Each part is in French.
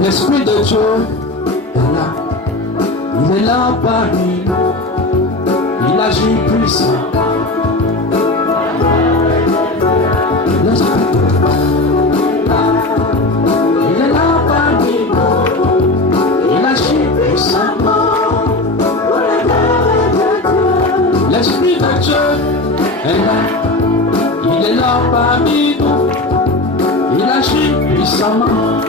L'Esprit de Dieu est là, il est là parmi nous, il agit puissant. L'Esprit de Dieu est là, il est là parmi nous, il agit puissamment. L'Esprit de Dieu est là, il est là parmi nous, il agit puissamment.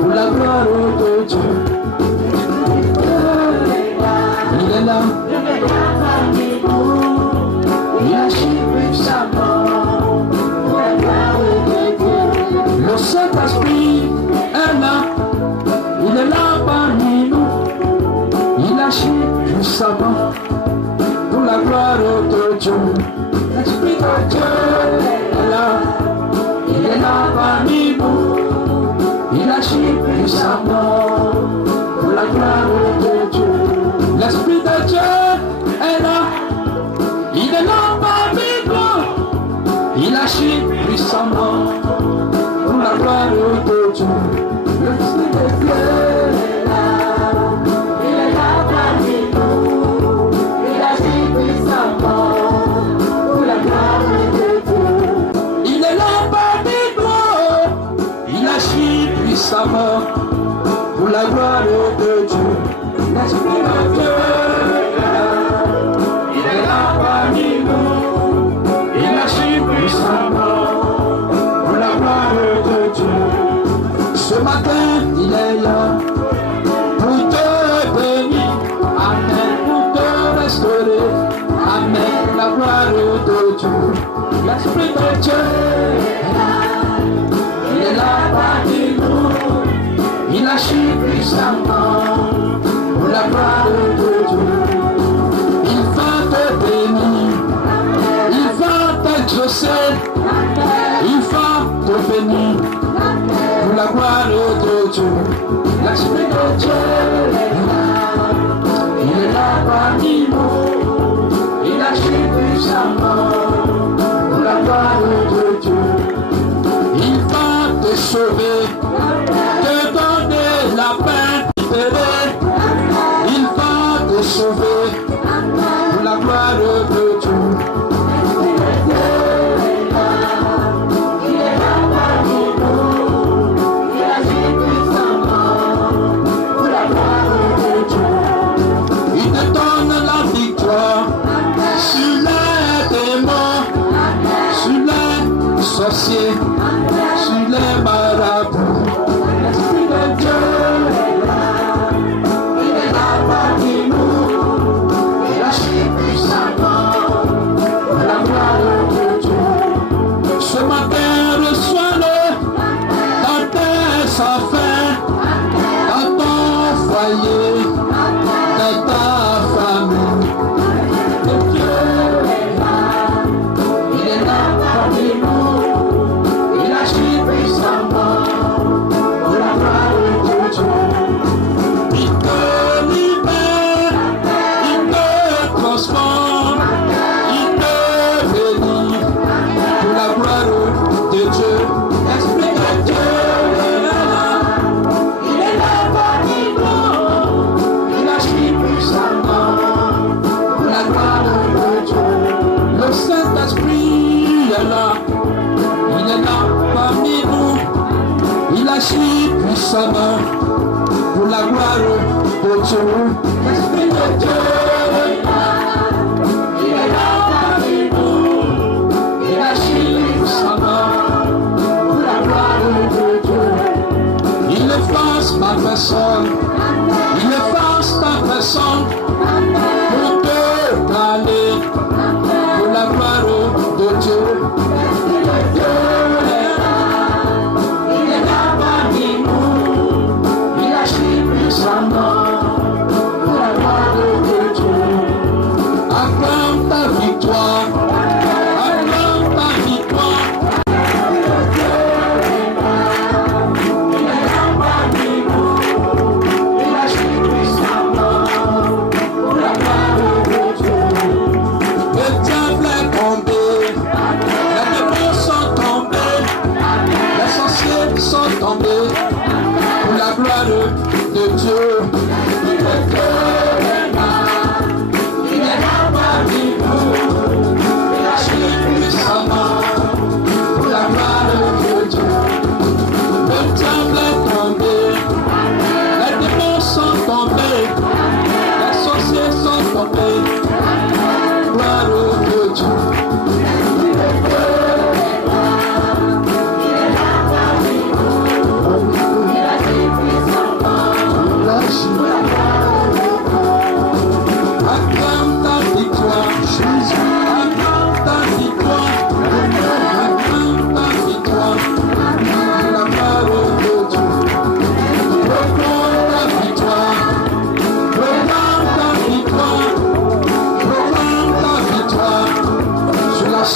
Pour la gloire de Dieu, il est là, parmi nous, il agit puissamment. Pour la gloire de Dieu, le Saint-Esprit est là, il est là parmi nous, il agit puissamment. Pour la gloire de Dieu, l'Esprit de Dieu est là, il est là parmi nous. Il agit puissamment pour la gloire de Dieu. L'Esprit de Dieu est là, il est là parmi nous. Il agit puissamment pour la gloire de Dieu. L'Esprit de Dieu est là, il est là parmi nous. Il agit puissamment pour la gloire de Dieu. Il est là parmi nous. Il agit puissamment pour la gloire de Dieu. L'Esprit de Dieu est là, il est là parmi nous, il agit puissamment pour la gloire de Dieu. Ce matin il est là pour te bénir, amen, pour te restaurer, amen, la gloire de Dieu. L'Esprit de Dieu est là, il est là parmi nous, il agit puissamment pour la gloire de Dieu. Il va te bénir, il va t'exaucer, il va te bénir pour la gloire de Dieu. L'Esprit de Dieu est là, il est là parmi nous, il agit puissamment pour la gloire de Dieu. Il va te sauver, te donner la paix, il va te sauver pour la gloire de Dieu. Il est là parmi nous, il agit puissamment pour la gloire de Dieu. Il te donne la victoire sur les démons, sur les sorciers, sur les marabouts. L'Esprit de Dieu est là, il est là parmi nous, il agit puissamment pour la gloire de Dieu. Ce matin, reçois-le dans tes affaires, dans ton foyer, dans ta famille. Le Dieu est là, il est là parmi nous, il agit puissamment pour la gloire de Dieu. Il te libère, il te transforme, il te bénit pour la gloire de Dieu. L'Esprit de Dieu est là, il est là parmi nous, il agit puissamment pour la gloire de Dieu. Le Saint-Esprit est là, il est là parmi nous, il agit puissamment pour la gloire de Dieu. L'Esprit de Dieu est là, il est là parmi nous, il agit puissamment pour la gloire de Dieu. Il efface ma personne, il efface ta personne pour te parler pour la gloire de Dieu.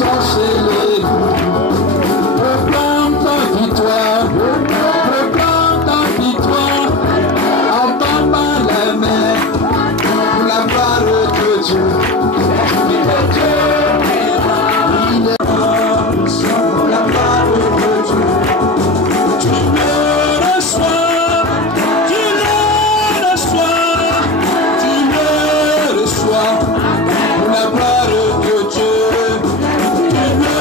sorcellerie. Proclame ta victoire, proclame ta victoire, en battant les mains pour la gloire de Dieu. Il est Dieu, il est pour la gloire de Dieu. Tu le reçois, tu le reçois, tu le reçois pour la gloire de Dieu. Tu le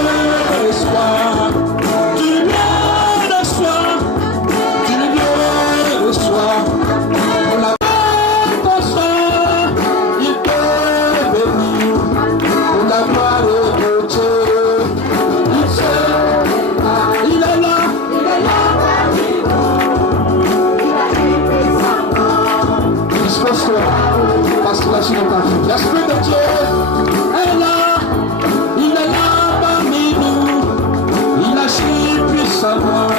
reçois, tu le reçois, tu le reçois pour la gloire de ton sang. Il peut venir pour la gloire de Dieu. Il est là, dispose-toi, parce qu'il agit dans ta vie. L'Esprit de Dieu est là, il est là parmi nous, il agit puissamment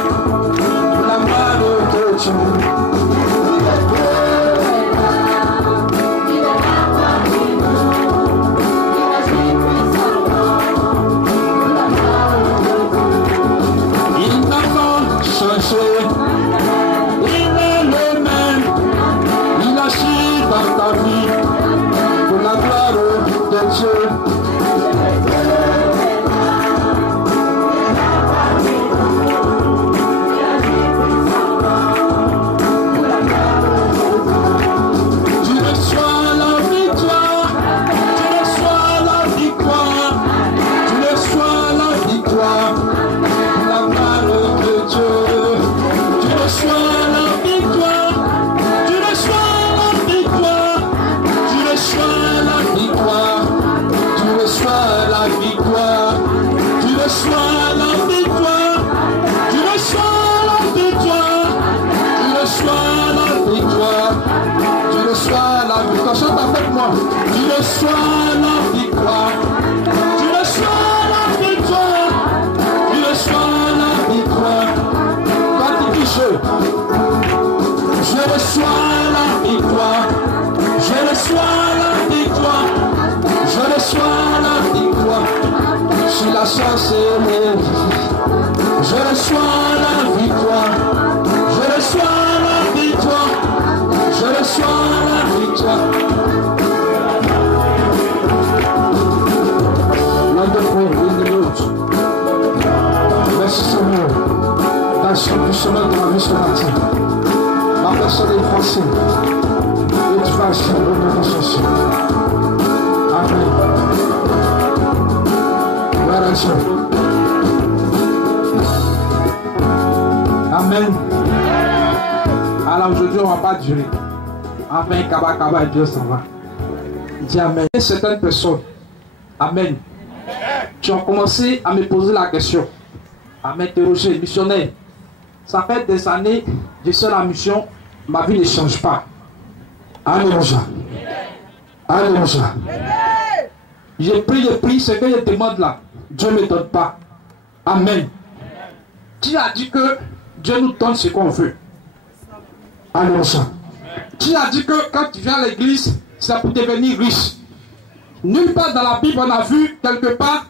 pour la gloire de Dieu. Il n'a pas changé, il est le même, il agit dans ta vie pour la gloire de Dieu. Tu reçois la victoire, tu reçois la victoire, tu reçois la victoire pour la gloire de Dieu. Tu reçois la victoire, tu reçois la victoire, tu reçois la victoire, tu reçois la victoire, tu reçois la victoire, tu reçois la victoire, tu reçois la victoire, tu reçois la victoire. Chante avec moi. Tu reçois la victoire, tu reçois la victoire, tu reçois la victoire. Quand tu dis je reçois la victoire, je reçois la victoire, je reçois la victoire. Sur la sorcellerie, je reçois la victoire, je reçois la victoire, je reçois la victoire. L'un de frères, une de l'autre. Merci Seigneur, d'action du chemin de la vie ce matin. La personne est facile. Et tu vas agir au nom de Jésus. Amen. Gloire à Dieu. Amen. Alors aujourd'hui, on ne va pas durer. Enfin, Kaba, Dieu s'en va. Dis Amen. Et certaines personnes, Amen, qui ont commencé à me poser la question, à m'interroger, missionnaire. Ça fait des années, je suis à la mission, ma vie ne change pas. Alléluia. Alléluia. Je prie, ce que je demande là, Dieu ne me donne pas. Amen. Qui a dit que Dieu nous donne ce qu'on veut? Alléluia. Qui a dit que quand tu viens à l'église, c'est pour devenir riche? Nulle part dans la Bible on a vu quelque part,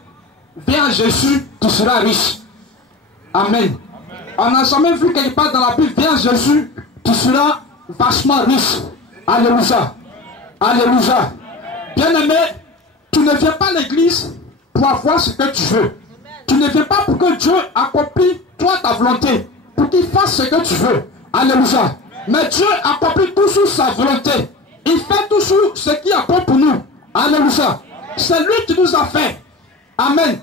viens à Jésus, tu seras riche. Amen. On n'a jamais vu quelque part dans la Bible, viens à Jésus, tu seras vachement riche. Alléluia. Alléluia. Bien-aimé, tu ne viens pas à l'église pour avoir ce que tu veux. Tu ne viens pas pour que Dieu accomplisse toi ta volonté, pour qu'il fasse ce que tu veux. Alléluia. Mais Dieu accomplit toujours sa volonté. Il fait toujours ce qu'il a pour nous. Alléluia. C'est lui qui nous a fait. Amen.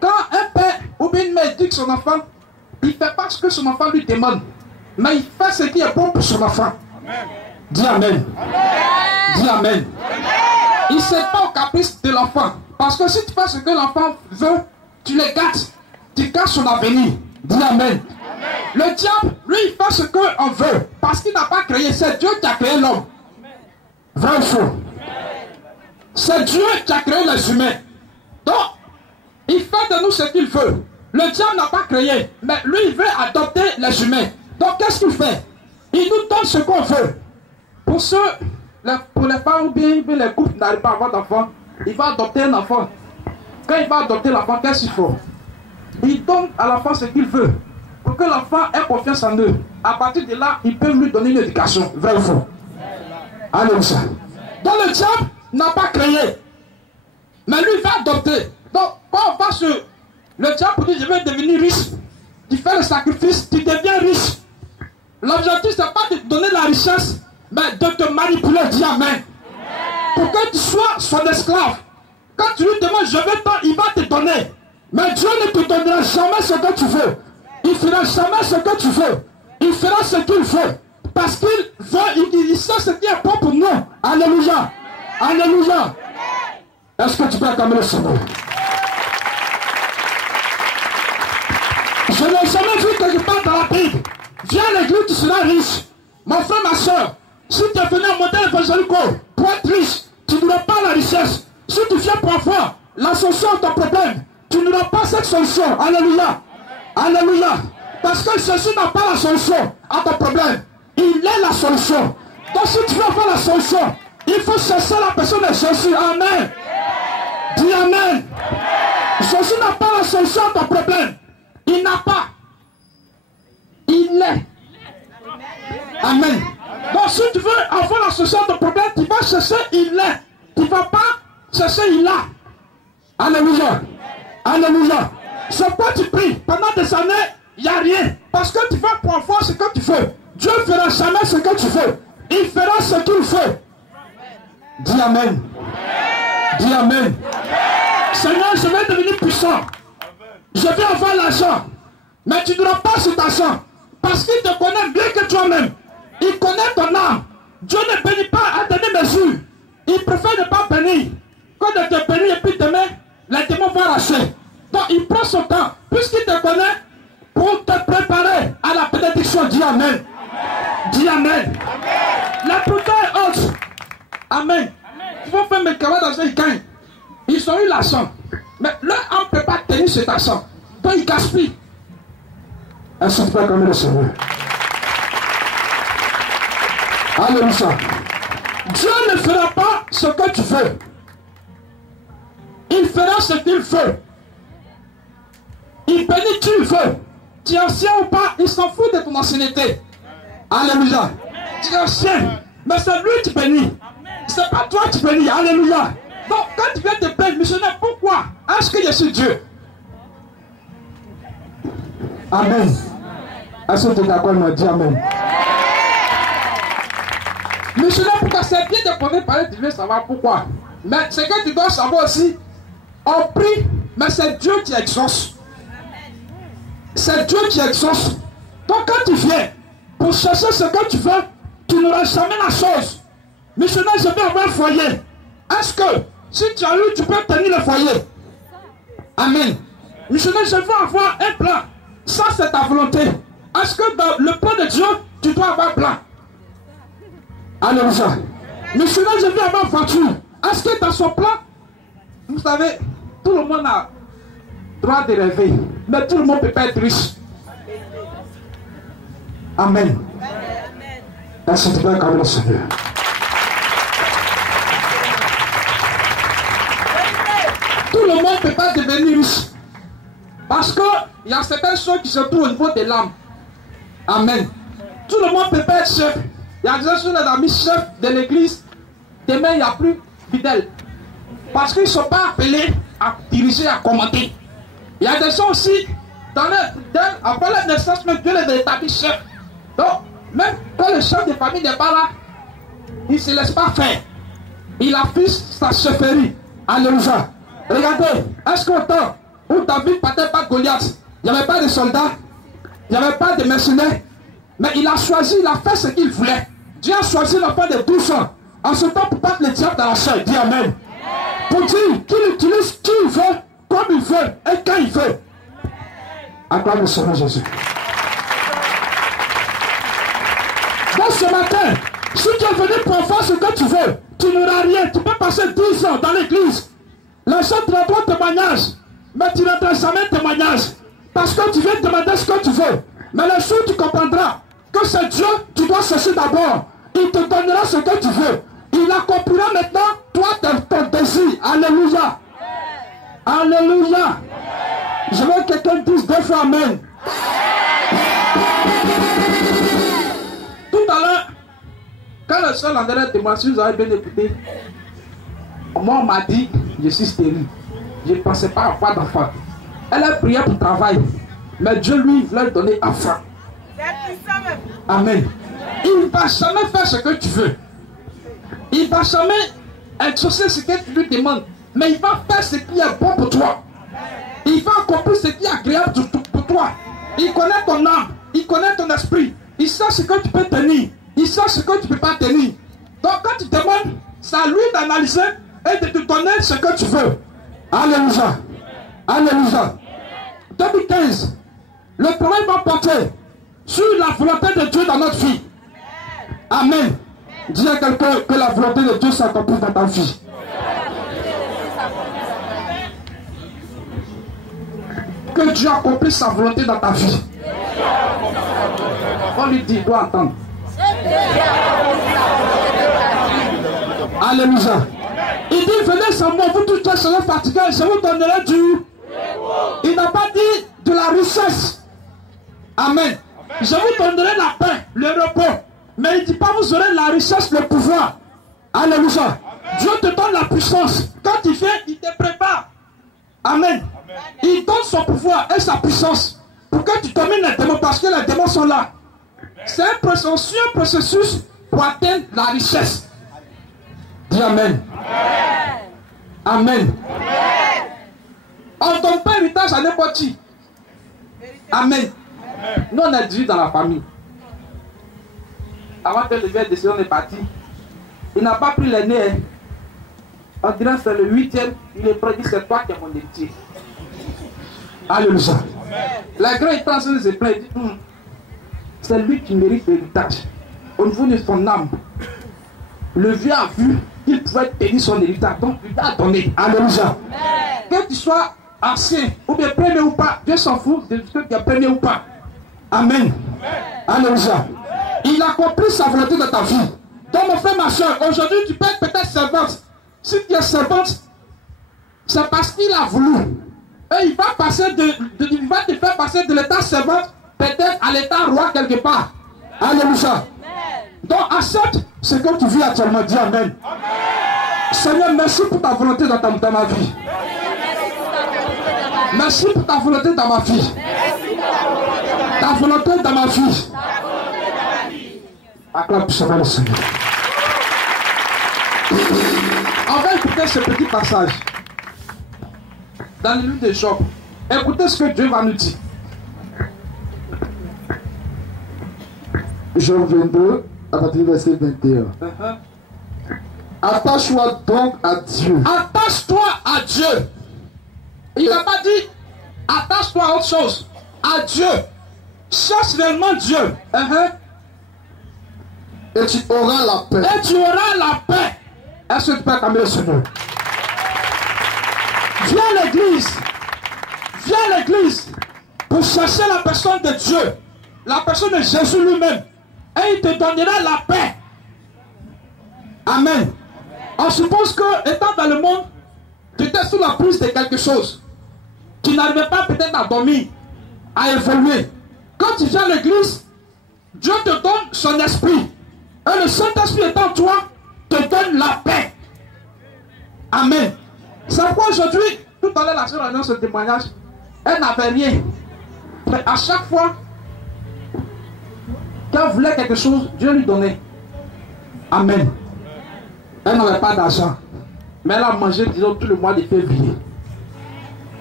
Quand un père ou bien une mère dit que son enfant, il ne fait pas ce que son enfant lui demande, mais il fait ce qui est bon pour son enfant. Amen. Dis Amen. Amen. Dis Amen. Amen. Il ne sait pas au caprice de l'enfant. Parce que si tu fais ce que l'enfant veut, tu le gâtes. Tu gâtes son avenir. Dis Amen. Amen. Le diable, lui, il fait ce qu'on veut. Parce qu'il n'a pas créé. C'est Dieu qui a créé l'homme. Vrai ou faux? C'est Dieu qui a créé les humains. Donc, il fait de nous ce qu'il veut. Le diable n'a pas créé. Mais lui, il veut adopter les humains. Donc, qu'est-ce qu'il fait? Il nous donne ce qu'on veut. Pour les femmes ou bien les couples n'arrivent pas à avoir d'enfants, il va adopter un enfant. quand il va adopter l'enfant, qu'est-ce qu'il faut? Il donne à l'enfant ce qu'il veut. Pour que l'enfant ait confiance en eux. À partir de là, ils peuvent lui donner une éducation. Vrai ou faux? Alléluia. Donc le diable n'a pas créé. Mais lui, il va adopter. Donc, quand on va sur le diable dit, je vais devenir riche. Tu fais le sacrifice, tu deviens riche. L'objectif, ce n'est pas de te donner la richesse, mais de te manipuler. Dis Amen. Pour que tu sois son esclave. Quand tu lui demandes, je veux tant, il va te donner. Mais Dieu ne te donnera jamais ce que tu veux. Il fera jamais ce que tu veux. Il fera ce qu'il veut. Parce qu'il veut, il sait ce qui est bon pour nous. Alléluia. Alléluia. Est-ce que tu peux acclamer le Seigneur? Je n'ai jamais vu quelque part dans la Bible. Viens à l'église, tu seras riche. Mon frère, ma soeur, si tu es venu à monter évangélique pour être riche, tu n'auras pas la richesse. Si tu viens pour avoir la solution à ton problème, tu n'auras pas cette solution. Alléluia. Alléluia. Parce que Jésus n'a pas la solution à ton problème. Il est la solution. Donc si tu veux avoir la solution, il faut chercher la personne de Jésus. Amen. Dis Amen. Jésus n'a pas la solution à ton problème. Il n'a pas. Il est. Amen. Donc si tu veux avoir la solution à ton problème, tu vas chercher il est. Tu ne vas pas chercher il a. Alléluia. Alléluia. C'est pourquoi tu pries. Pendant des années, il n'y a rien. Parce que tu vas pour avoir ce que tu veux. Dieu ne fera jamais ce que tu veux. Il fera ce qu'il veut. Dis Amen. Dis Amen. Seigneur, je vais devenir puissant. Je vais avoir l'argent. Mais tu n'auras pas cet argent. Parce qu'il te connaît bien que toi-même. Il connaît ton âme. Dieu ne bénit pas à demi-mesure. Il préfère ne pas bénir que de te bénir et puis demain, les démons vont arracher. Donc il prend son temps. Puisqu'il te connaît, pour te préparer à la bénédiction. Dis Amen. Dis Amen. La plupart est haute. Amen. Ils vont faire mes camarades dans un gain. Ils ont eu l'argent. Mais leur âme ne peut pas tenir cet argent. Donc ils gaspillent. Est-ce que tu peux comme le Seigneur? Alléluia. Dieu ne fera pas ce que tu veux. Il fera ce qu'il veut. Il bénit qui il veut. Tu es ancien ou pas, il s'en fout de ton ancienneté. Alléluia. Tu es ancien, mais c'est lui qui bénit. C'est pas toi qui bénis. Alléluia. Donc quand tu viens te bénir, missionnaire, pourquoi est-ce que je suis Dieu? Amen. Est-ce que tu es d'accord avec moi? Dis Amen. Missionnaire, pourquoi c'est bien de connaître parler, tu veux savoir pourquoi. Mais ce que tu dois savoir aussi, on prie, mais c'est Dieu qui exauce. C'est Dieu qui exauce. Donc quand tu viens pour chercher ce que tu veux, tu n'auras jamais la chose. Missionnaire, je vais avoir un foyer. Est-ce que si tu as eu, tu peux tenir le foyer? Amen. Missionnaire, je veux avoir un plan. Ça, c'est ta volonté. Est-ce que dans le plan de Dieu, tu dois avoir un plan? Alléluia. Missionnaire, je veux avoir une voiture. Est-ce que dans son plan, vous savez, tout le monde a droit de rêver, mais tout le monde ne peut pas être riche. Amen. Est-ce que tu peux comme le Seigneur? Tout le monde ne peut pas devenir riche. Parce qu'il y a certaines choses qui se trouvent au niveau de l'âme. Amen. Tout le monde ne peut pas être chef. Il y a des gens qui sont amis chefs de l'église. Demain, il n'y a plus fidèles. Parce qu'ils ne sont pas appelés à diriger, à commander. Il y a des gens aussi, après la naissance, même Dieu les établit chefs. Donc, même quand le chef de famille n'est pas là, il ne se laisse pas faire. Il affiche sa chefferie. Alléluia. Regardez, est-ce qu'au temps où David battait pas Goliath, il n'y avait pas de soldats, il n'y avait pas de mercenaires, mais il a choisi, il a fait ce qu'il voulait. Dieu a choisi l'enfant de 12 ans, en ce temps pour battre le diable dans la chair. Dis Amen. Pour dire qu'il utilise qui il veut, comme il veut et quand il veut. Acclame le Seigneur Jésus. Donc ce matin, si tu es venu pour faire ce que tu veux, tu n'auras rien. Tu peux passer 10 ans dans l'église. Les gens te rendront témoignage, mais tu n'entends jamais témoignage. Parce que tu viens demander ce que tu veux. Mais le jour où tu comprendras que c'est Dieu, tu dois chercher d'abord. Il te donnera ce que tu veux. Il accomplira maintenant, toi, ton désir. Alléluia. Alléluia. Je veux que quelqu'un dise 2 fois Amen. Tout à l'heure, quand le seul André témoigne, si vous avez bien écouté, moi on m'a dit, je suis stérile. Je ne pensais pas avoir d'enfant. Elle a prié pour travail, mais Dieu lui voulait donner enfant. Amen. Il ne va jamais faire ce que tu veux. Il ne va jamais exaucer ce que tu lui demandes. Mais il va faire ce qui est bon pour toi. Il va accomplir ce qui est agréable pour toi. Il connaît ton âme. Il connaît ton esprit. Il sait ce que tu peux tenir. Il sait ce que tu ne peux pas tenir. Donc quand tu demandes, c'est à lui d'analyser et de te donner ce que tu veux. Alléluia. Alléluia. 2015, le travail va porter sur la volonté de Dieu dans notre vie. Amen. Dis à quelqu'un que la volonté de Dieu s'accomplit dans ta vie. Que Dieu accomplisse sa volonté dans ta vie. On lui dit, il doit attendre. Alléluia. Il dit, venez sans moi, vous tous qui serez fatigués, je vous donnerai du. Il n'a pas dit de la richesse. Amen. Je vous donnerai la paix, le repos. Mais il ne dit pas, vous aurez la richesse, le pouvoir. Alléluia. Dieu te donne la puissance. Quand il fait, il te prépare. Amen. Il donne son pouvoir et sa puissance pour que tu domines les démons, parce que les démons sont là. C'est un processus pour atteindre la richesse. Dis Amen. Amen. On ne donne pas héritage à n'importe qui. Amen. Nous on est 18 dans la famille. Avant que le vieux décision est parti, il n'a pas pris l'aîné. On dirait que c'est le 8e, il est prêt, c'est toi qui es mon héritier. Alléluia. La grande est en train de se plaindre, il dit, c'est lui qui mérite l'héritage. Au niveau de son âme, le vieux a vu qu'il pouvait tenir son héritage, donc il t'a donné. Alléluia. Que tu sois ancien, ou bien premier ou pas, Dieu s'en fout de ce qui est premier ou pas. Amen. Alléluia. Il accomplit sa volonté dans ta vie. Donc mon frère, ma soeur, aujourd'hui tu peux être peut-être servante. Si tu es servante, c'est parce qu'il a voulu. Et il va passer il va te faire passer de l'état servante peut-être à l'état roi quelque part. Alléluia. Donc accepte ce que tu vis actuellement. Dis Amen. Seigneur, merci pour ta volonté dans ma vie. Merci pour ta volonté dans ma vie. Ta volonté dans ma vie. Acclame seulement le Seigneur. On va écouter ce petit passage dans le livre de Job. Écoutez ce que Dieu va nous dire. Job 22, à partir du verset 21. Attache-toi donc à Dieu. Attache-toi à Dieu. Il n'a pas dit attache-toi à autre chose. À Dieu. Cherche réellement Dieu. Et tu auras la paix. Et tu auras la paix. Est-ce que tu peux acclamer le Seigneur? Viens à l'église. Viens à l'église pour chercher la personne de Dieu. La personne de Jésus lui-même. Et il te donnera la paix. Amen. On suppose que, étant dans le monde, tu étais sous la prise de quelque chose. Tu n'arrivais pas peut-être à dormir, à évoluer. Quand tu viens à l'église, Dieu te donne son esprit. Et le Saint-Esprit étant en toi, te donne la paix. Amen. C'est pourquoi aujourd'hui, tout à l'heure, la sœur a donné ce témoignage. Elle n'avait rien. Mais à chaque fois qu'elle voulait quelque chose, Dieu lui donnait. Amen. Elle n'avait pas d'argent. Mais elle a mangé, disons, tout le mois de février.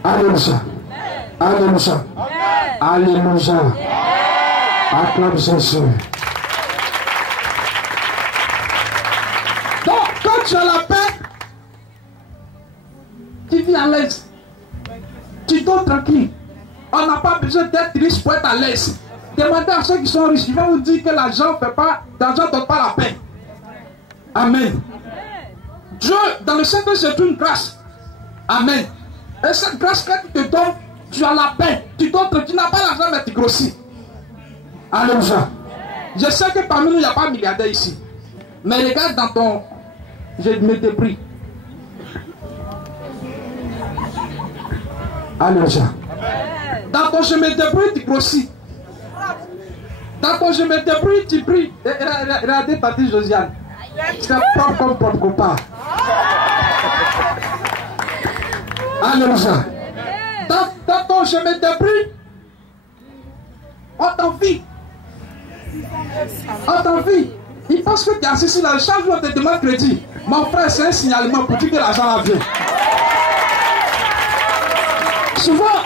Alléluia. Alléluia. Alléluia. Acclame Jésus. Donc, quand tu as la paix, tu vis à l'aise. Tu dors tranquille. On n'a pas besoin d'être riche pour être à l'aise. Demandez à ceux qui sont riches, ils vont vous dire que l'argent ne donne pas la paix. Amen. Dieu, dans le Saint-Esprit, c'est une grâce. Amen. Et cette grâce que tu te donnes, tu as la paix. Tu n'as pas l'argent, mais tu grossis. Alléluia. Je sais que parmi nous, il n'y a pas de milliardaires ici. Mais regarde dans ton... Je m'étais pris. Alléluia. Dans ton je me débrouille, tu grossis. Dans ton je me débrouille, tu brilles. Regardez Tati Josiane. C'est propre comme propre copain. Alléluia. Dans ton je me débrouille, on t'envie. On t'envie. Il pense que tu es assis sur la charge, on te demande crédit. Mon frère, c'est un signalement pour dire que l'argent vient. Souvent,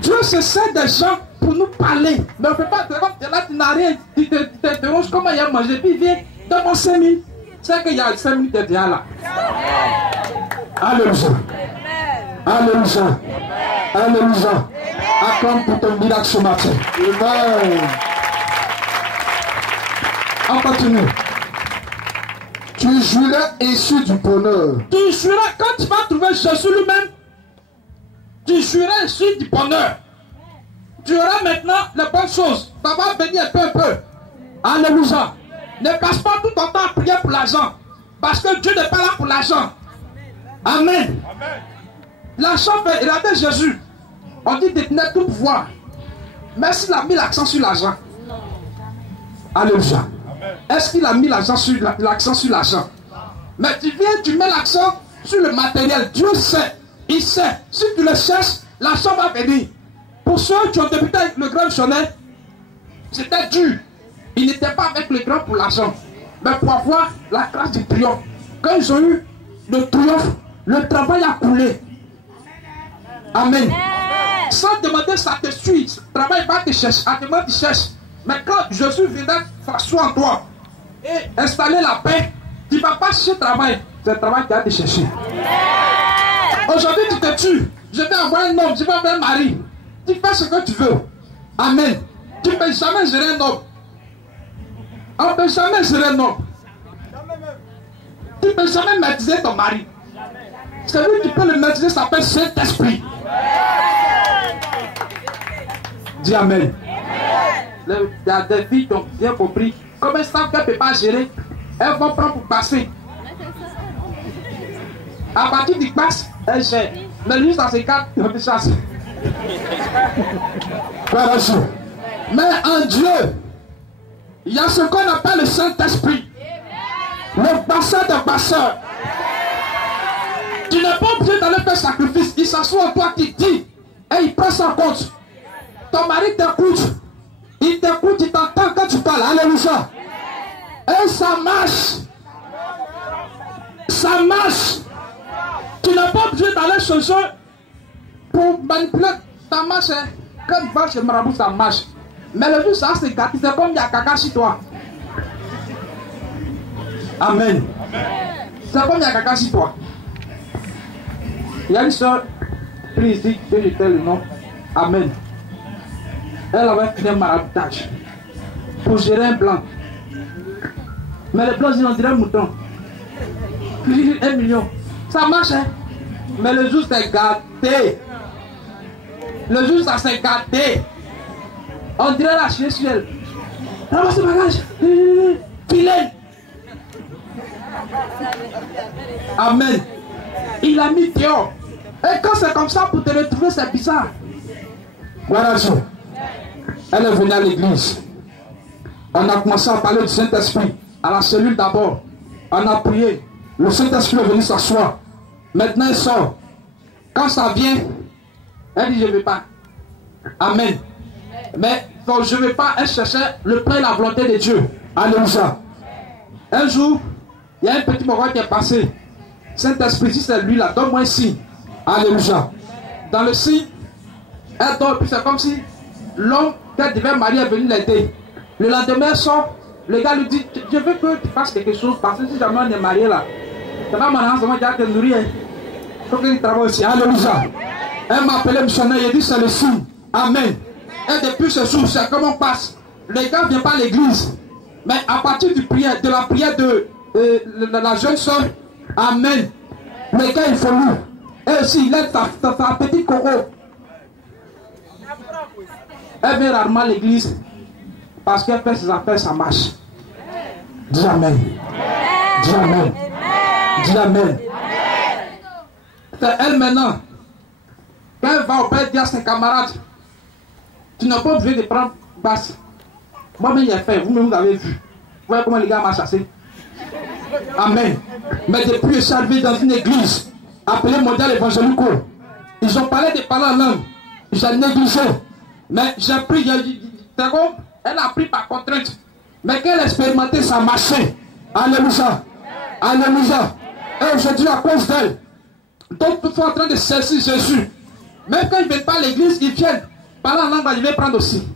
Dieu se sert des gens pour nous parler. Mais on ne peut pas, là tu n'as rien, tu te demandes comment il a mangé, puis viens, donne-moi 5 000. C'est qu'il y a 5 000 qui est là. Alléluia. Alléluia. Alléluia. Acclame pour ton miracle ce matin. Amen. On continue. Tu jouiras ainsi du bonheur. Tu jouiras, quand tu vas trouver Jésus lui-même, tu jouiras ainsi du bonheur. Tu auras maintenant les bonnes choses. Ça va venir un peu. Alléluia. Ne passe pas tout ton temps à prier pour l'argent. Parce que Dieu n'est pas là pour l'argent. Amen. L'argent fait, regardez Jésus. On dit détenir tout pouvoir. Mais s'il a mis l'accent sur l'argent. Alléluia. Est-ce qu'il a mis l'accent sur l'argent? Mais tu viens, tu mets l'accent sur le matériel. Dieu sait. Il sait. Si tu le cherches, l'argent va venir. Pour ceux qui ont débuté avec le grand missionnaire, c'était dur. Ils n'étaient pas avec le grand pour l'argent. Mais pour avoir la grâce du triomphe. Quand ils ont eu le triomphe, le travail a coulé. Amen. Sans demander, ça te suit. Le travail va te chercher. À demander, tu cherches. Mais quand Jésus viendra s'asseoir en toi et installer la paix, tu ne vas pas chercher le travail. C'est le travail qui va te chercher. Aujourd'hui, tu te tues. Je vais avoir un homme, je vais avoir un mari. Tu fais ce que tu veux. Amen. Tu ne peux jamais gérer un homme. On ne peut jamais gérer un homme. Tu ne peux jamais maîtriser ton mari. Celui qui peut le maîtriser s'appelle Saint-Esprit. Dis Amen. Il y a des filles qui ont bien compris. Comme elles savent qu'elles ne peuvent pas gérer, elles vont prendre pour passer. À partir du passe, elles gèrent. Mais juste dans ces cas, ils ont des chances. Mais en Dieu, il y a ce qu'on appelle le Saint-Esprit. Le passeur des passeurs. Tu n'es pas obligé d'aller faire sacrifice. Il s'assoit en toi qui dit. Et il prend ça en compte. Ton mari t'écoute. Il t'écoute, il t'entend quand tu parles. Alléluia. Et ça marche. Ça marche. Tu n'es pas obligé d'aller chez eux pour manipuler ta marche. Quand tu vas chez Marabout, ça marche. Mais le jour ça c'est gâté, c'est comme il y a caca chez toi. Amen. C'est comme il y a caca chez toi. Il y a une soeur, prise ici, que je tais le nom. Amen. Elle avait fait un maraboutage pour gérer un blanc. Mais le blanc, ils ont dirait un mouton. 1 million. Ça marche, hein? Mais le jour, c'est gâté. Le jour, ça s'est gâté. On dirait la chier sur elle. Ramasse le bagage. Filet. Amen. Il a mis dehors. Et quand c'est comme ça, pour te retrouver, c'est bizarre. Voilà ça. Elle est venue à l'église. On a commencé à parler du Saint-Esprit. À la cellule d'abord. On a prié. Le Saint-Esprit est venu s'asseoir. Maintenant, elle sort. Quand ça vient, elle dit je ne veux pas. Amen. Mais quand je ne veux pas, elle cherchait le plein et la volonté de Dieu. Alléluia. Un jour, il y a un petit moment qui est passé. Saint-Esprit, si c'est lui là, donne-moi un signe. Alléluia. Dans le signe, elle dort, puis c'est comme si l'homme qu'elle devait marier est venu l'aider. Le lendemain, elle sort. Le gars lui dit, je veux que tu fasses quelque chose, parce que si jamais on est marié là, ça va m'en ça va te nourrir. Il faut que tu travailles aussi. Alléluia. Elle m'a appelé missionnaire, il a dit c'est le signe. Amen. Et depuis ce jour, c'est comment on passe. Le gars ne vient pas à l'église. Mais à partir de la prière de la jeune soeur, amen. Le gars il faut nous. Et aussi, il aide sa petite coco. Elle vient rarement à l'église. Parce qu'elle fait ses affaires, ça marche. Dis amen. Dis amen. Dis amen. C'est elle maintenant. quand il va au père, il dit à ses camarades, tu n'as pas obligé de prendre basse. Moi-même, j'ai fait, vous-même, vous avez vu. Vous voyez comment les gars m'ont chassé. Amen. Mais depuis, je suis arrivé dans une église appelée Mondial Évangélico. Ils ont parlé de parler en langue. J'ai négligé. Mais j'ai pris, elle a pris par contrainte. Mais quand elle a expérimenté, ça marchait. Alléluia. Alléluia. Et aujourd'hui, à cause d'elle, donc tout le monde en train de saisir Jésus. Même quand ils ne viennent pas à l'église, ils viennent. Parler en langue, je vais prendre aussi.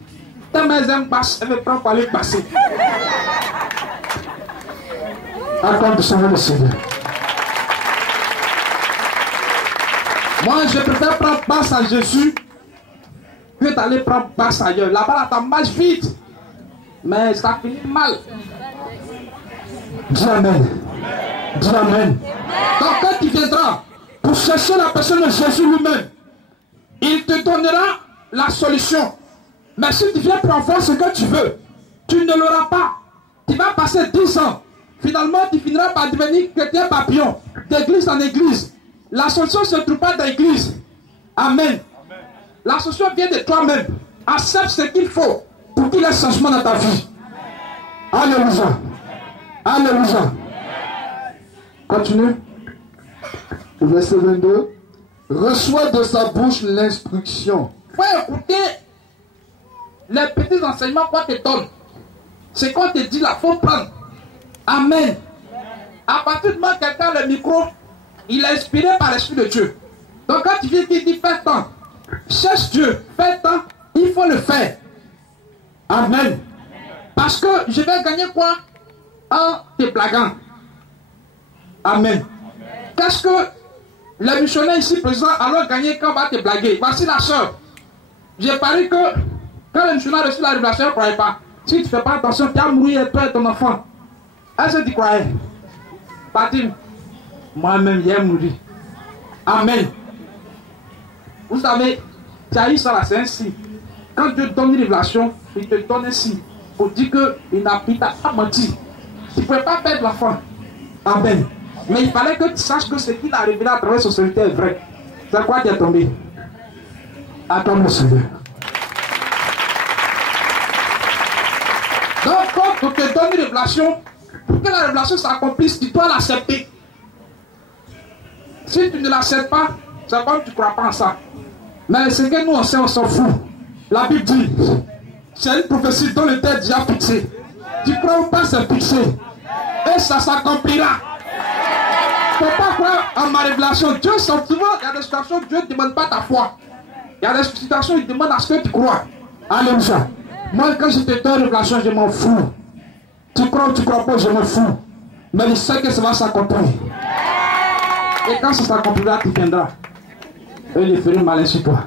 Tellement elles aiment passer, elle veut prendre pour aller passer. Accorde de sauver le Seigneur. Moi, je préfère prendre passe à Jésus que d'aller prendre passe ailleurs. Là-bas, ça marche vite. Mais ça finit mal. Dis Amen. Dis Amen. Donc, quand tu viendras pour chercher la personne de Jésus lui-même, il te donnera la solution. Mais si tu viens pour avoir ce que tu veux, tu ne l'auras pas. Tu vas passer 10 ans. Finalement, tu finiras par devenir chrétien papillon, d'église en église. La solution ne se trouve pas dans l'église. Amen. La solution vient de toi-même. Accepte ce qu'il faut pour qu'il y ait un changement dans ta vie. Alléluia. Alléluia. Continue. Verset 22. Reçois de sa bouche l'instruction. Il faut écouter les petits enseignements qu'on te donne. C'est qu'on te dit là, il faut prendre. Amen. À partir du moment où quelqu'un a le micro, il est inspiré par l'Esprit de Dieu. Donc quand tu viens, tu dis fais tant. Cherche Dieu, fais tant, il faut le faire. Amen. Parce que je vais gagner quoi? En te blaguant. Amen. Qu'est-ce que les missionnaires ici présents allons gagner quand on va te blaguer? Voici la soeur. J'ai parlé que quand les missionnaires reçu la révélation, ils ne croyaient pas. Si tu ne fais pas attention, tu vas mourir toi et ton enfant. Est-ce que tu croyais? Patim, moi-même, j'ai mouru. Amen. Vous savez, tu as eu ça là, c'est un signe. Quand Dieu donne une révélation, il te donne un signe. Pour dire qu'il n'a pas menti. Tu ne pouvais pas perdre l'enfant. Amen. Mais il fallait que tu saches que ce qu'il a révélé à travers son serviteur est vrai. C'est quoi qui est tombé? Attends, mon Seigneur. Donc, quand on te donne une révélation, pour que la révélation s'accomplisse, tu dois l'accepter. Si tu ne l'acceptes pas, c'est comme tu ne crois pas en ça. Mais ce que nous on sait, on s'en fout. La Bible dit, c'est une prophétie dont le tête déjà fixé. Tu crois ou pas, c'est fixé. Et ça s'accomplira. Il ne faut pas croire en ma révélation. Dieu, souvent, il y a des situations où Dieu ne demande pas ta foi. Il y a des situations où il demande à ce que tu crois. Alléluia. Moi, quand je te donne une révélation, je m'en fous. Tu crois ou tu crois pas, je m'en fous. Mais je sais que ça va s'accomplir. Et quand ça s'accomplira, tu viendras. Et il ferait malin sur toi.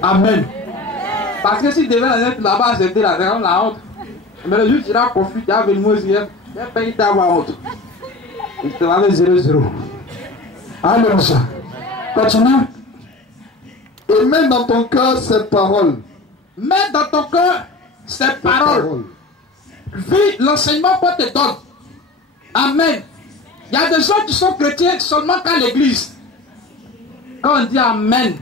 Amen. Parce que si tu devais être là-bas, c'était la honte. Mais le jour où tu iras confus, tu as venu me dire, il n'y a pas eu d'avoir honte. Il te va avec 0-0. Alléluia. Continue. Et mets dans ton cœur ces paroles. Mets dans ton cœur ces paroles. Vis l'enseignement qu'on te donne. Amen. Il y a des gens qui sont chrétiens seulement qu'à l'église. Quand on dit Amen,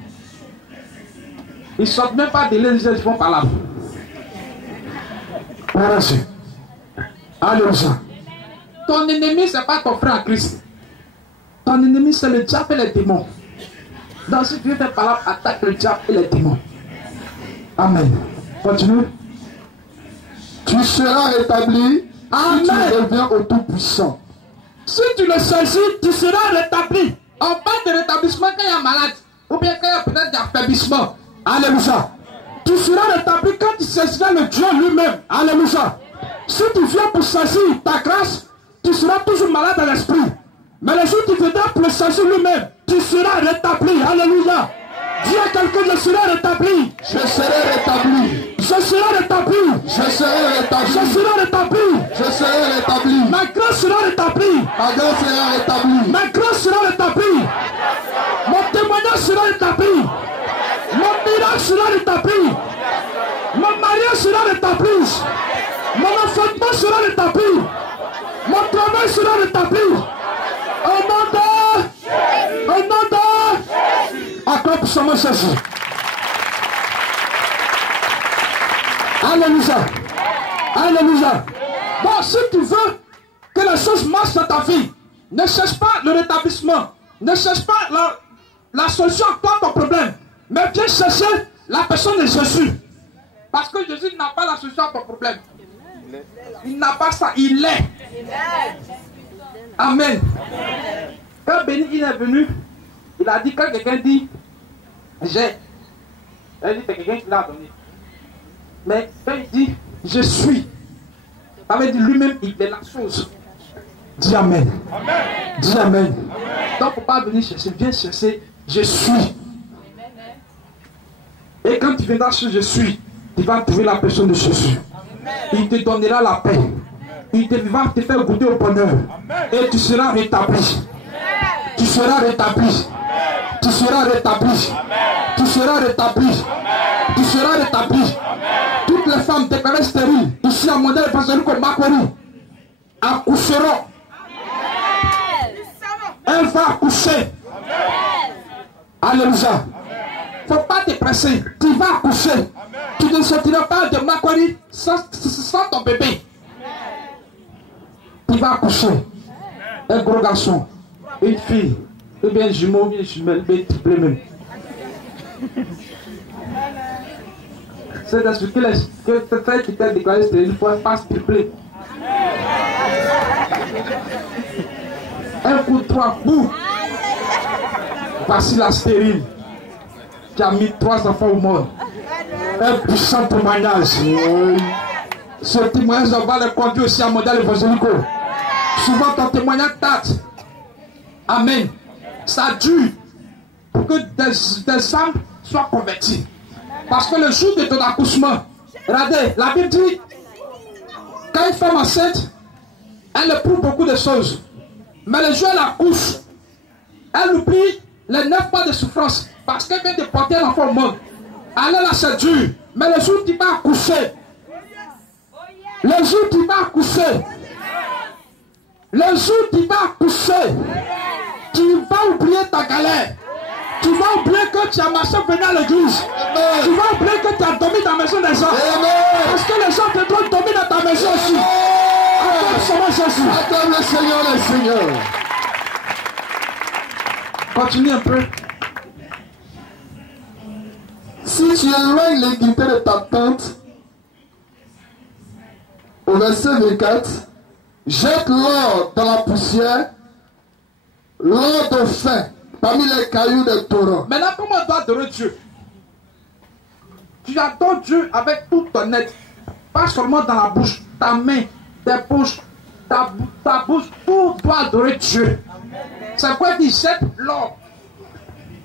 ils ne sortent même pas de l'église, ils vont par là. Merci. Alléluia. Ton ennemi, ce n'est pas ton frère en Christ. Ton ennemi, c'est le diable et les démons. Donc si Dieu fait par là, attaque le diable et les démons. Amen. Continue. Tu seras rétabli. Amen. Si tu reviens au Tout-Puissant. Si tu le saisis, tu seras rétabli. On parle de rétablissement quand il y a malade. Ou bien quand il y a peut-être d'affaiblissement. Alléluia. Tu seras rétabli quand tu saisiras le Dieu lui-même. Alléluia. Si tu viens pour saisir ta grâce, tu seras toujours malade à l'esprit. Mais le jour où tu viendras pour le saisir lui-même, tu seras rétabli. Alléluia. Dis à quelqu'un, je serai rétabli. Je serai rétabli. Je serai rétabli. Je serai rétabli. Je serai rétabli. Je serai rétabli. Ma grâce sera rétablie. Ma grâce sera rétablie. Ma grâce sera rétablie. Mon témoignage sera rétabli. Mon miracle sera rétabli. Mon mariage sera rétabli. Mon enfantement sera rétabli. Mon travail sera rétabli. Au nom de acclame pour son nom Jésus. Alléluia. Alléluia. Bon, si tu veux que les choses marchent dans ta vie, ne cherche pas le rétablissement. Ne cherche pas la solution à toi, ton problème. Mais viens chercher la personne de Jésus. Parce que Jésus n'a pas la solution à ton problème. Il n'a pas ça, il est. Amen. Quand Béni il est venu, il a dit, quand quelqu'un dit, j'ai, il dit, c'est quelqu'un qui l'a donné. Mais quand il dit, je suis, ça veut dire lui-même, il est la chose. Dis Amen. Amen. Dis Amen. Amen. Donc, il ne faut pas venir chercher, viens chercher, je suis. Et quand tu viendras sur je suis, tu vas trouver la personne de Jésus. Il te donnera la paix. Il va te faire goûter au bonheur. Et tu seras rétabli. Tu seras rétabli. Tu seras rétabli. Tu seras rétabli. Tu seras rétabli. Toutes les femmes déclarées stériles, ici à modèle évangélique comme Makori, accoucheront. Elle va accoucher. Alléluia. Il ne faut pas te presser. Tu vas accoucher. Tu ne sortiras pas de Makori sans ton bébé. Tu vas accoucher. Un gros garçon, une fille, ou bien un jumeau, une jumelle, bien triplé même. C'est d'expliquer que ce fait qui t'a déclaré stérile une fois passe triplé. Un coup, 3 bouts. Voici la stérile qui a mis 3 enfants au monde. Un puissant témoignage. Ce témoignage, on va le conduire aussi à modèle évangélique. Souvent ton témoignage date. Amen. Ça dure pour que des âmes soient converties. Parce que le jour de ton accouchement, regardez, la Bible dit, quand une femme enceinte, elle éprouve beaucoup de choses. Mais le jour où elle accouche, elle oublie les 9 mois de souffrance. Parce qu'elle vient de porter l'enfant au monde. Alors là, c'est dur. Mais le jour où tu vas accoucher, le jour où tu vas accoucher, le jour où tu vas accoucher, tu vas oublier ta galère. Tu vas oublier que tu as marché venu à l'église. Tu vas oublier que tu as dormi dans la maison des gens. Parce que les gens te doivent dormir dans ta maison aussi. Acclame le Seigneur, le Seigneur. Continue un peu. Si tu éloignes l'iniquité de ta tente, au verset 24, jette l'or dans la poussière, l'or de fin parmi les cailloux des torrents. Maintenant, comment on doit adorer Dieu? Tu adores Dieu avec tout ton être. Pas seulement dans la bouche, ta main, tes bouches, ta bouche, tout doit adorer Dieu. C'est quoi dit? Jette l'or.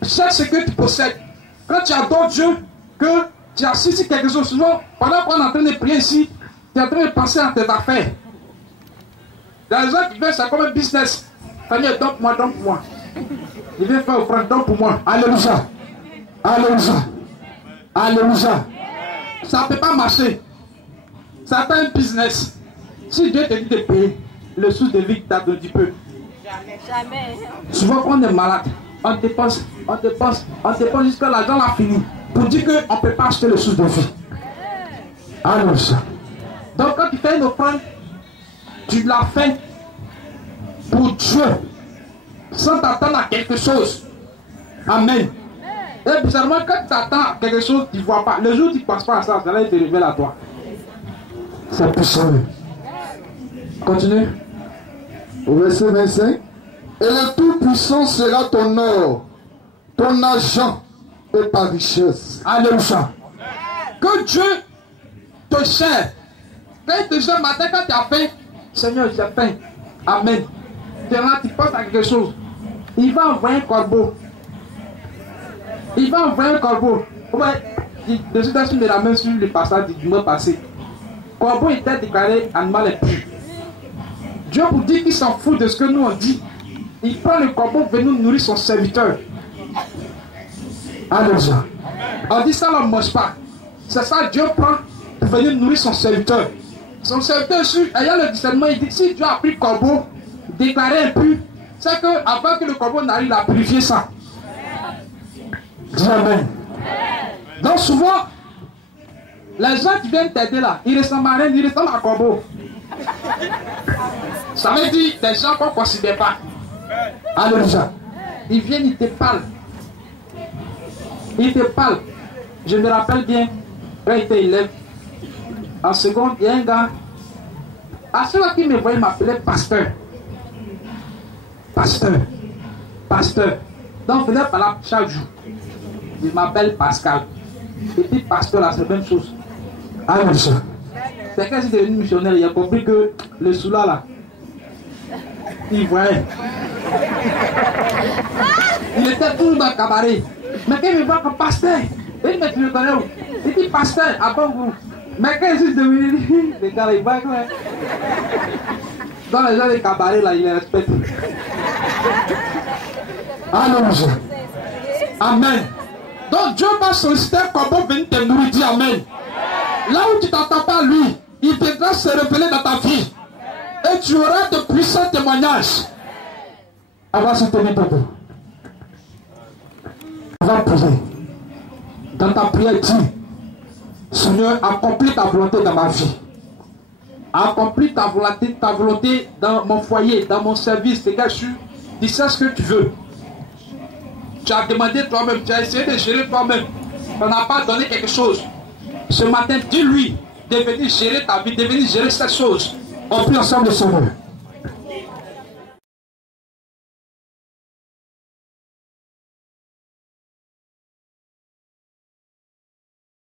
Jette ce que tu possèdes. Quand tu adores Dieu, que tu as assis sur quelque chose, souvent, pendant qu'on est en train de prier ici, tu es en train de penser à tes affaires. Il y a des gens qui viennent, c'est comme un business. Seigneur, donne-moi, donne-moi. Il vient faire offrande, donne pour moi. Alléluia. Alléluia. Alléluia. Ça ne peut pas marcher. Ça fait un business. Si Dieu te dit de payer, le sous de vie que tu as donné, tu peux. Jamais. Souvent, quand on est malade, on dépense jusqu'à l'argent l'a fini. Pour dire qu'on ne peut pas acheter le sous de vie. Alléluia. Donc, quand tu fais une offrande, tu l'as fait pour Dieu. Sans t'attendre à quelque chose. Amen. Et bizarrement, quand tu t'attends à quelque chose, tu ne vois pas. Le jour où tu ne penses pas à ça, ça va te révéler à toi. C'est puissant. Continue. Au verset 25. Et le Tout-Puissant sera ton or, ton argent et ta richesse. Alléluia. Que Dieu te sert. Quand il te sert matin, quand tu as faim, Seigneur, j'ai faim. Amen. Tu penses à quelque chose. Il va envoyer un corbeau. Il va envoyer un corbeau. Je suis de la main sur le passage du mois passé. Le corbeau était déclaré animal impur. Dieu vous dit qu'il s'en fout de ce que nous on dit. Il prend le corbeau pour venir nourrir son serviteur. Alléluia. On dit ça, on ne mange pas. C'est ça, Dieu prend pour venir nourrir son serviteur. Son serviteur, ayant le discernement, il dit si Dieu a pris le corbeau, déclaré impur, c'est qu'avant que le corbeau n'arrive, il a purifié ça. Dis Amen. Donc souvent, les gens qui viennent t'aider là, ils ressemblent à rien, ils ressemblent à Corbeau. Ça veut dire des gens qu'on ne considère pas. Alléluia. Ils viennent, ils te parlent. Ils te parlent. Je me rappelle bien, quand il était élève, en seconde, il y a un gars, à celui qui me voyait, il m'appelait pasteur. Pasteur. Pasteur. Donc, je venais par là chaque jour. Il m'appelle Pascal. Et puis, pasteur, là, c'est la même chose. Alléluia. C'est quand il est devenu missionnaire, il a compris que le soula là, il voyait. Il était toujours dans le cabaret. Mais quand il me voit comme pasteur, il me dit, tu me connais où? Il dit pasteur, à bon goût. Mais quand il est devenu, les gars, ils voient quoi? Dans les gens des cabarets là, il les respecte. Alléluia. Amen. Donc Dieu va solliciter comment venir te nourrir. Dis Amen. Là où tu ne t'entends pas lui, il viendra se révéler dans ta vie. Et tu auras de puissants témoignages. On va se tenir debout. On va poser. Dans ta prière, dis, Seigneur, accomplis ta volonté dans ma vie. Accomplis ta volonté dans mon foyer, dans mon service. Tu sais ce que tu veux. Tu as demandé toi-même, tu as essayé de gérer toi-même. Tu n'as pas donné quelque chose. Ce matin, dis-lui de venir gérer ta vie, de venir gérer cette chose. On prie ensemble le Seigneur.